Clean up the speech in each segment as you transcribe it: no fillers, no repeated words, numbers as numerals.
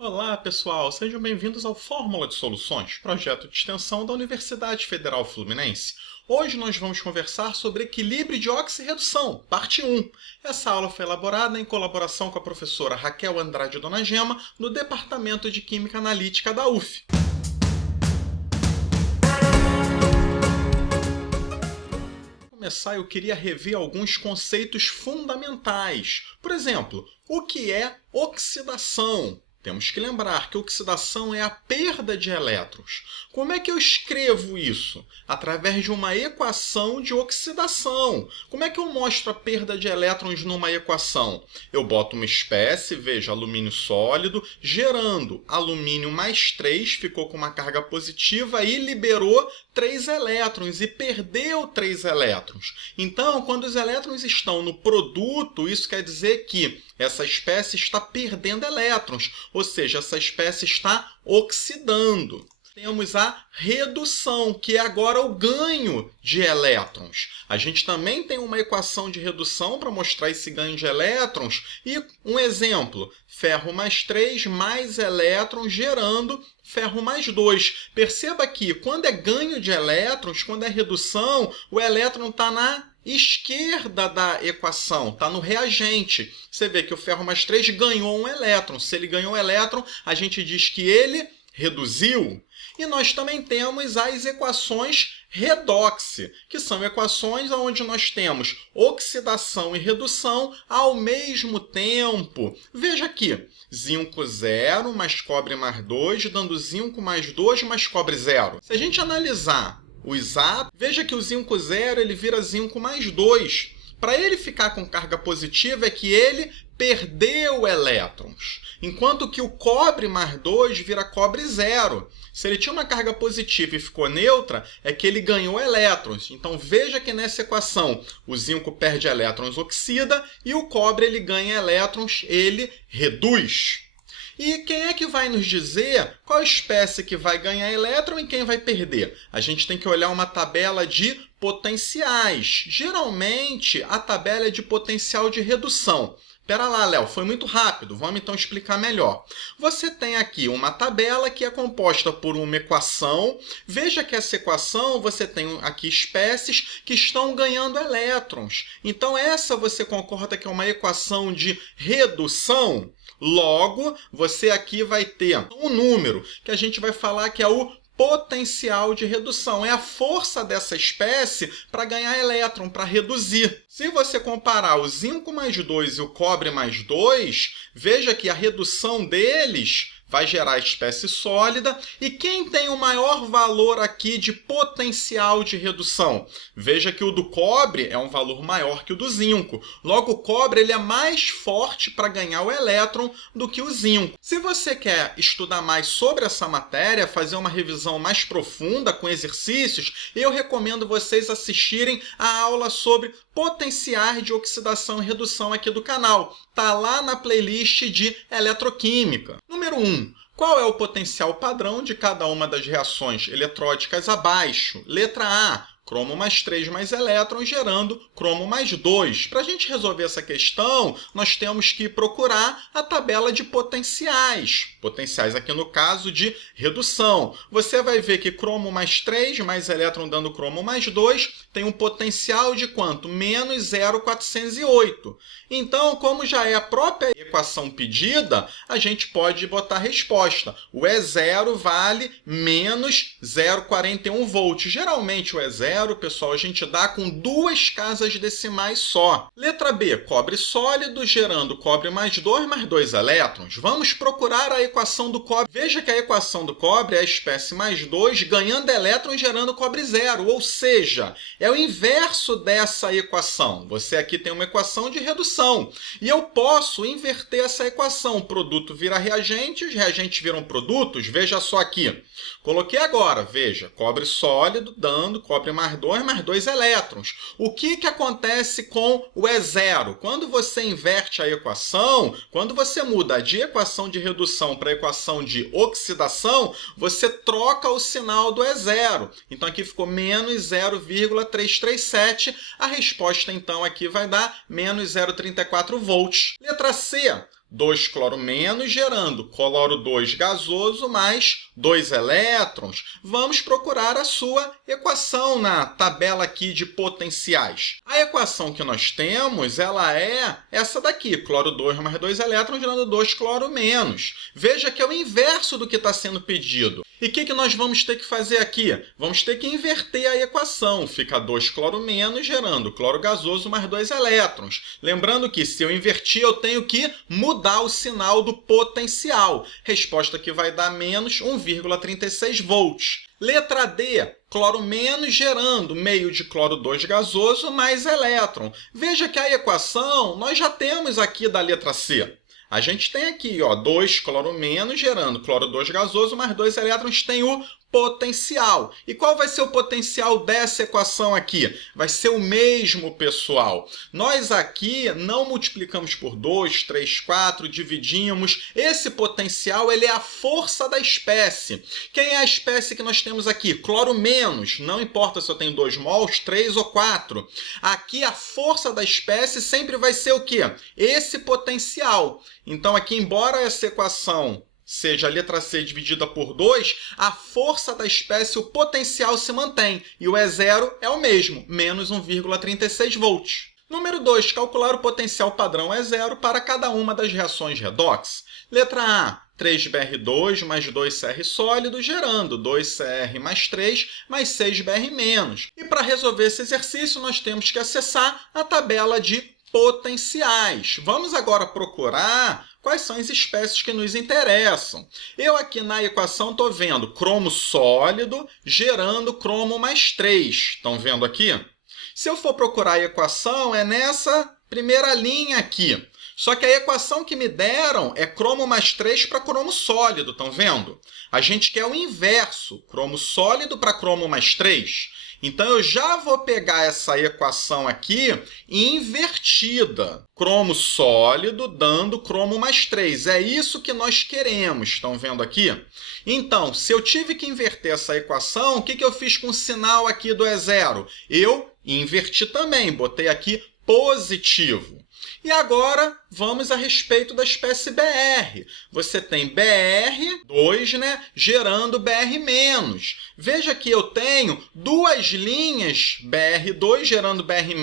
Olá, pessoal! Sejam bem-vindos ao Fórmula de Soluções, projeto de extensão da Universidade Federal Fluminense. Hoje nós vamos conversar sobre equilíbrio de oxirredução, parte 1. Essa aula foi elaborada em colaboração com a professora Raquel Andrade Dona Gema, no Departamento de Química Analítica da UF. Para começar, eu queria rever alguns conceitos fundamentais. Por exemplo, o que é oxidação? Temos que lembrar que oxidação é a perda de elétrons. Como é que eu escrevo isso? Através de uma equação de oxidação. Como é que eu mostro a perda de elétrons numa equação? Eu boto uma espécie, veja, alumínio sólido, gerando alumínio mais 3, ficou com uma carga positiva e liberou 3 elétrons e perdeu 3 elétrons. Então, quando os elétrons estão no produto, isso quer dizer que essa espécie está perdendo elétrons, ou seja, essa espécie está oxidando. Temos a redução, que é agora o ganho de elétrons. A gente também tem uma equação de redução para mostrar esse ganho de elétrons. E um exemplo, ferro mais 3 mais elétrons gerando ferro mais 2. Perceba que quando é ganho de elétrons, quando é redução, o elétron está na esquerda da equação, está no reagente. Você vê que o ferro mais 3 ganhou um elétron. Se ele ganhou um elétron, a gente diz que ele reduziu. E nós também temos as equações redox, que são equações onde nós temos oxidação e redução ao mesmo tempo. Veja aqui, zinco 0 mais cobre mais 2, dando zinco mais 2 mais cobre 0. Se a gente analisar os átomos, veja que o zinco 0 ele vira zinco mais 2. Para ele ficar com carga positiva é que ele perdeu elétrons, enquanto que o cobre mais 2 vira cobre 0. Se ele tinha uma carga positiva e ficou neutra, é que ele ganhou elétrons. Então veja que nessa equação o zinco perde elétrons, oxida, e o cobre ele ganha elétrons, ele reduz. E quem é que vai nos dizer qual espécie que vai ganhar elétron e quem vai perder? A gente tem que olhar uma tabela de potenciais. Geralmente, a tabela é de potencial de redução. Espera lá, Léo, foi muito rápido. Vamos então explicar melhor. Você tem aqui uma tabela que é composta por uma equação. Veja que essa equação, você tem aqui espécies que estão ganhando elétrons. Então, essa você concorda que é uma equação de redução? Logo, você aqui vai ter um número que a gente vai falar que é o potencial de redução. É a força dessa espécie para ganhar elétron, para reduzir. Se você comparar o zinco mais 2 e o cobre mais 2, veja que a redução deles vai gerar a espécie sólida. E quem tem o maior valor aqui de potencial de redução? Veja que o do cobre é um valor maior que o do zinco. Logo, o cobre ele é mais forte para ganhar o elétron do que o zinco. Se você quer estudar mais sobre essa matéria, fazer uma revisão mais profunda com exercícios, eu recomendo vocês assistirem a aula sobre potenciais de oxidação e redução aqui do canal. Está lá na playlist de eletroquímica. Número 1. Qual é o potencial padrão de cada uma das reações eletródicas abaixo? Letra A. Cromo mais 3 mais elétron gerando cromo mais 2. Para a gente resolver essa questão, nós temos que procurar a tabela de potenciais. Potenciais aqui no caso de redução. Você vai ver que cromo mais 3 mais elétron dando cromo mais 2 tem um potencial de quanto? Menos 0,408. Então, como já é a própria equação pedida, a gente pode botar a resposta. O E0 vale menos 0,41 volts. Geralmente o E0, pessoal, a gente dá com 2 casas decimais só. Letra B, cobre sólido gerando cobre mais 2 elétrons. Vamos procurar a equação do cobre. Veja que a equação do cobre é a espécie mais 2 ganhando elétrons gerando cobre 0, ou seja, é o inverso dessa equação. Você aqui tem uma equação de redução. E eu posso inverter essa equação. Produto vira reagente, os reagentes viram produtos. Veja só aqui. Coloquei agora, veja, cobre sólido dando cobre mais 2 elétrons. O que acontece com o E0? Quando você inverte a equação, quando você muda de equação de redução para a equação de oxidação, você troca o sinal do E0. Então aqui ficou menos 0,337. A resposta então aqui vai dar menos 0,34 volts. Letra C. 2 cloro menos, gerando cloro 2 gasoso mais 2 elétrons. Vamos procurar a sua equação na tabela aqui de potenciais. A equação que nós temos, ela é essa daqui, cloro 2 mais 2 elétrons, gerando 2 cloro menos. Veja que é o inverso do que está sendo pedido. E o que nós vamos ter que fazer aqui? Vamos ter que inverter a equação. Fica 2 cloro menos, gerando cloro gasoso mais 2 elétrons. Lembrando que, se eu invertir, eu tenho que mudar o sinal do potencial. Resposta que vai dar menos 1,36 volts. Letra D, cloro menos gerando meio de cloro 2 gasoso mais elétron. Veja que a equação nós já temos aqui da letra C. A gente tem aqui, 2 cloro menos gerando cloro 2 gasoso mais 2 elétrons, tem o potencial. E qual vai ser o potencial dessa equação aqui? Vai ser o mesmo, pessoal. Nós aqui não multiplicamos por 2, 3, 4, dividimos. Esse potencial ele é a força da espécie. Quem é a espécie que nós temos aqui? Cloro menos. Não importa se eu tenho 2 mols, 3 ou 4. Aqui a força da espécie sempre vai ser o quê? Esse potencial. Então aqui, embora essa equação seja a letra C dividida por 2, a força da espécie, o potencial se mantém. E o E0 é o mesmo, menos 1,36 volts. Número 2, calcular o potencial padrão E0 para cada uma das reações redox. Letra A, 3Br2 mais 2Cr sólido, gerando 2Cr mais 3 mais 6Br menos. E para resolver esse exercício, nós temos que acessar a tabela de potenciais. Vamos agora procurar quais são as espécies que nos interessam. Eu aqui na equação estou vendo cromo sólido gerando cromo mais 3. Estão vendo aqui? Se eu for procurar a equação, é nessa primeira linha aqui. Só que a equação que me deram é cromo mais 3 para cromo sólido. Estão vendo? A gente quer o inverso, cromo sólido para cromo mais 3. Então, eu já vou pegar essa equação aqui invertida. Cromo sólido dando cromo mais 3. É isso que nós queremos. Estão vendo aqui? Então, se eu tive que inverter essa equação, o que eu fiz com o sinal aqui do E0? Eu inverti também. Botei aqui positivo. E agora, vamos a respeito da espécie BR. Você tem BR2, gerando BR-. Veja que eu tenho duas linhas BR2 gerando BR-.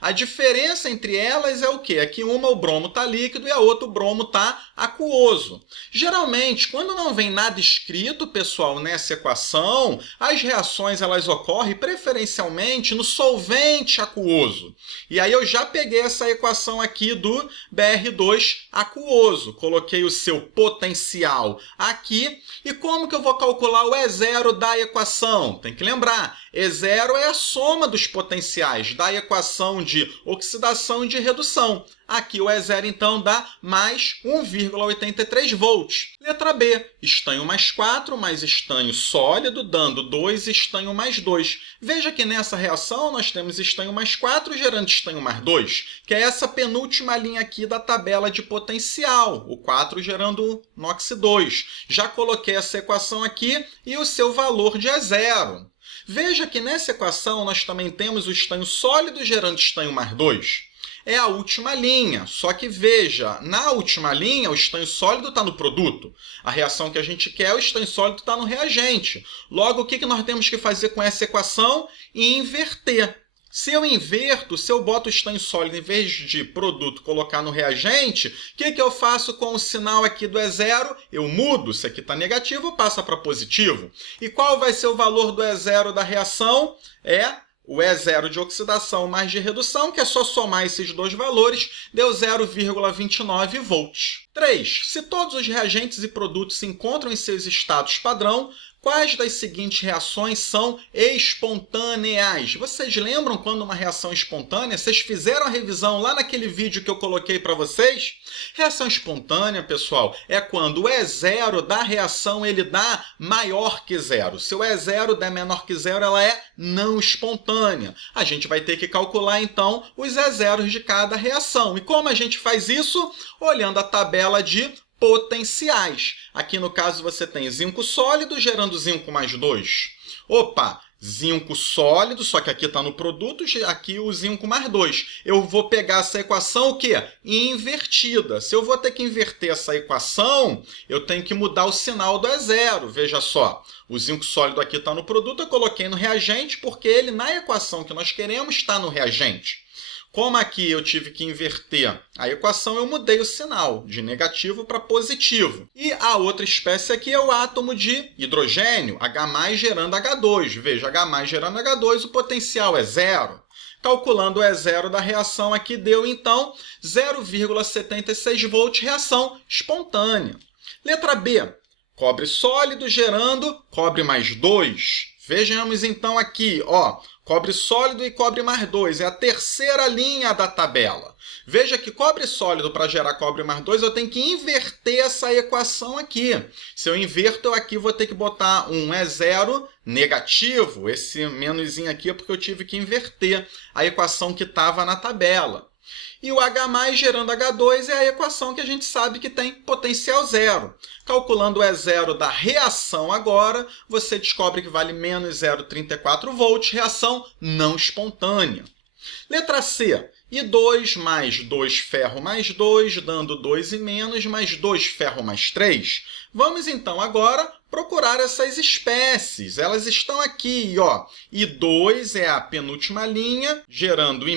A diferença entre elas é o quê? É que uma o bromo está líquido e a outra o bromo está aquoso. Geralmente, quando não vem nada escrito, pessoal, nessa equação, as reações elas ocorrem preferencialmente no solvente aquoso. E aí eu já peguei essa equação aqui do Br2 aquoso. Coloquei o seu potencial aqui. E como que eu vou calcular o E0 da equação? Tem que lembrar, E0 é a soma dos potenciais da equação de oxidação e de redução. Aqui o E0, então, dá mais 1,83 volts. Letra B, estanho mais 4 mais estanho sólido, dando 2 estanho mais 2. Veja que nessa reação nós temos estanho mais 4 gerando estanho mais 2, que é essa penúltima linha aqui da tabela de potencial, o 4 gerando NOx2. Já coloquei essa equação aqui e o seu valor de E0. Veja que nessa equação nós também temos o estanho sólido gerando estanho mais 2. É a última linha, só que veja, na última linha o estanho sólido está no produto. A reação que a gente quer, o estanho sólido está no reagente. Logo, o que nós temos que fazer com essa equação? Inverter. Se eu inverto, se eu boto o estanho sólido em vez de produto colocar no reagente, o que eu faço com o sinal aqui do E0? Eu mudo, se aqui está negativo, passa para positivo. E qual vai ser o valor do E0 da reação? É o E0 de oxidação mais de redução, que é só somar esses dois valores, deu 0,29 volts. 3. Se todos os reagentes e produtos se encontram em seus estados padrão, quais das seguintes reações são espontâneas? Vocês lembram quando uma reação espontânea? Vocês fizeram a revisão lá naquele vídeo que eu coloquei para vocês? Reação espontânea, pessoal, é quando o E0 da reação ele dá maior que zero. Se o E0 der menor que zero, ela é não espontânea. A gente vai ter que calcular, então, os E0s de cada reação. E como a gente faz isso? Olhando a tabela de potenciais. Aqui no caso você tem zinco sólido gerando zinco mais 2. Opa, zinco sólido, só que aqui está no produto, aqui o zinco mais 2. Eu vou pegar essa equação o quê? Invertida. Se eu vou ter que inverter essa equação, eu tenho que mudar o sinal do E0. Veja só, o zinco sólido aqui está no produto, eu coloquei no reagente porque ele, na equação que nós queremos, está no reagente. Como aqui eu tive que inverter a equação, eu mudei o sinal de negativo para positivo. E a outra espécie aqui é o átomo de hidrogênio, H+, gerando H2. Veja, H+ gerando H2, o potencial é 0. Calculando o E0 da reação aqui, deu, então, 0,76 volts, reação espontânea. Letra B, cobre sólido gerando cobre mais 2. Vejamos, então, aqui, ó. Cobre sólido e cobre mais 2. É a terceira linha da tabela. Veja que cobre sólido, para gerar cobre mais 2, eu tenho que inverter essa equação aqui. Se eu inverto, eu aqui vou ter que botar um E0 negativo. Esse menuzinho aqui é porque eu tive que inverter a equação que estava na tabela. E o H+ gerando H2 é a equação que a gente sabe que tem potencial 0. Calculando o E0 da reação agora, você descobre que vale menos 0,34 volts, reação não espontânea. Letra C, I2 mais 2 ferro mais 2, dando 2 e menos, mais 2 ferro mais 3. Vamos, então, agora procurar essas espécies. Elas estão aqui, ó. I2 é a penúltima linha, gerando I-,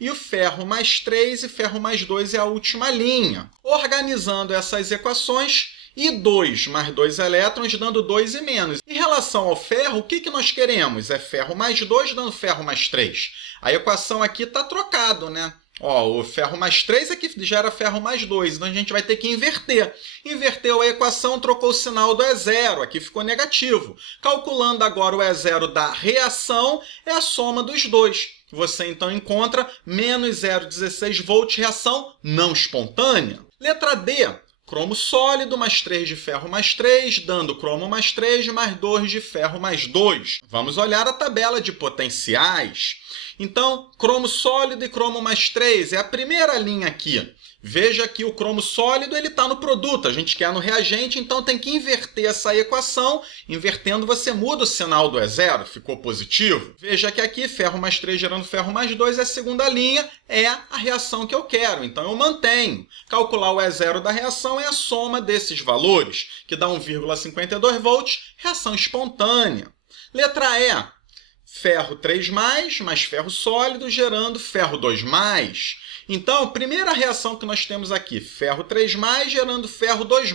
e o ferro mais 3 e ferro mais 2 é a última linha. Organizando essas equações, I2 mais 2 elétrons dando 2 e menos. Em relação ao ferro, o que nós queremos? É ferro mais 2 dando ferro mais 3. A equação aqui está trocado, né? Ó, o ferro mais 3 é que gera ferro mais 2, então a gente vai ter que inverter. Inverteu a equação, trocou o sinal do E0, aqui ficou negativo. Calculando agora o E0 da reação, é a soma dos dois. Você então encontra menos 0,16 volts, reação não espontânea. Letra D. Cromo sólido mais 3 de ferro mais 3, dando cromo mais 3 mais 2 de ferro mais 2. Vamos olhar a tabela de potenciais. Então, cromo sólido e cromo mais 3 é a primeira linha aqui. Veja que o cromo sólido está no produto, a gente quer no reagente, então tem que inverter essa equação. Invertendo, você muda o sinal do E0, ficou positivo. Veja que aqui, ferro mais 3 gerando ferro mais 2 é a segunda linha, é a reação que eu quero, então eu mantenho. Calcular o E0 da reação é a soma desses valores, que dá 1,52 volts, reação espontânea. Letra E. Ferro 3+, mais ferro sólido, gerando ferro 2+. Então, a primeira reação que nós temos aqui, ferro 3+, gerando ferro 2+.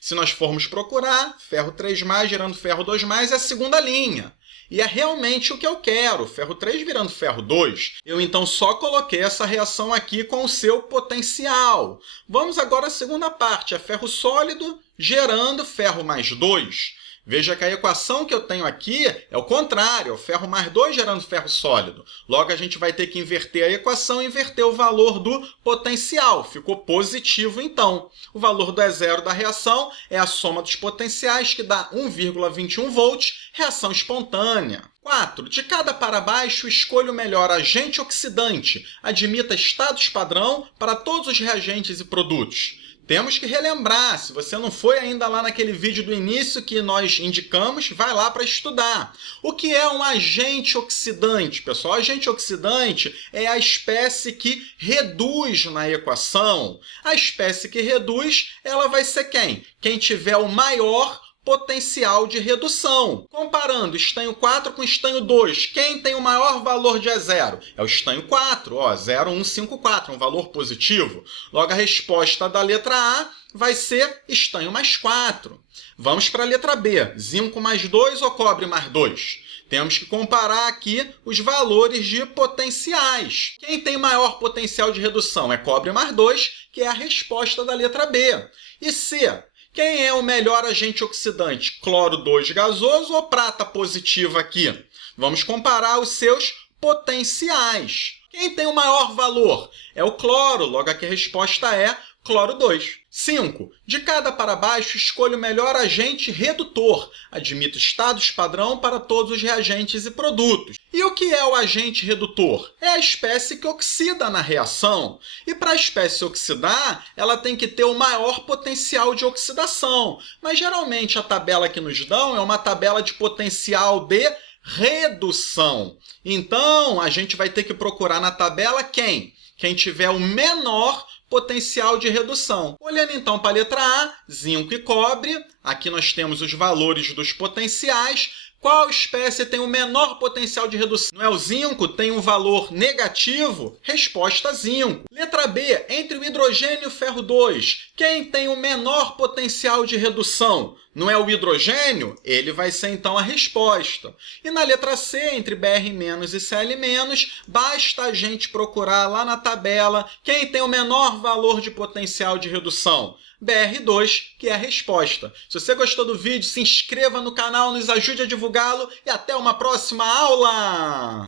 Se nós formos procurar, ferro 3+, gerando ferro 2+, é a segunda linha. E é realmente o que eu quero, ferro 3 virando ferro 2. Eu, então, só coloquei essa reação aqui com o seu potencial. Vamos agora à segunda parte, é ferro sólido gerando ferro mais 2. Veja que a equação que eu tenho aqui é o contrário, é o ferro mais 2 gerando ferro sólido. Logo, a gente vai ter que inverter a equação e inverter o valor do potencial. Ficou positivo, então. O valor do E0 da reação é a soma dos potenciais, que dá 1,21 volts, reação espontânea. 4. De cada para baixo, escolha o melhor agente oxidante. Admita estados padrão para todos os reagentes e produtos. Temos que relembrar, se você não foi ainda lá naquele vídeo do início que nós indicamos, vai lá para estudar. O que é um agente oxidante, pessoal? Agente oxidante é a espécie que reduz na equação. A espécie que reduz, ela vai ser quem? Quem tiver o maior potencial de redução. Comparando estanho 4 com estanho 2, quem tem o maior valor de E0? É o estanho 4, ó, 0,154, um valor positivo. Logo, a resposta da letra A vai ser estanho mais 4. Vamos para a letra B, zinco mais 2 ou cobre mais 2? Temos que comparar aqui os valores de potenciais. Quem tem maior potencial de redução é cobre mais 2, que é a resposta da letra B. E C? Quem é o melhor agente oxidante? Cloro 2 gasoso ou prata positiva aqui? Vamos comparar os seus potenciais. Quem tem o maior valor? É o cloro, logo aqui a resposta é Cloro 2. 5. De cada para baixo, escolha o melhor agente redutor. Admita estados padrão para todos os reagentes e produtos. E o que é o agente redutor? É a espécie que oxida na reação. E para a espécie oxidar, ela tem que ter o maior potencial de oxidação. Mas geralmente a tabela que nos dão é uma tabela de potencial de redução. Então, a gente vai ter que procurar na tabela quem? Quem tiver o menor potencial de redução. Olhando então para a letra A, zinco e cobre. Aqui nós temos os valores dos potenciais. Qual espécie tem o menor potencial de redução? Não é o zinco? Tem um valor negativo? Resposta zinco. Letra B, entre o hidrogênio e o ferro 2, quem tem o menor potencial de redução? Não é o hidrogênio? Ele vai ser então a resposta. E na letra C, entre Br- e Cl-, basta a gente procurar lá na tabela quem tem o menor valor de potencial de redução. Br2, que é a resposta. Se você gostou do vídeo, se inscreva no canal, nos ajude a divulgá-lo e até uma próxima aula!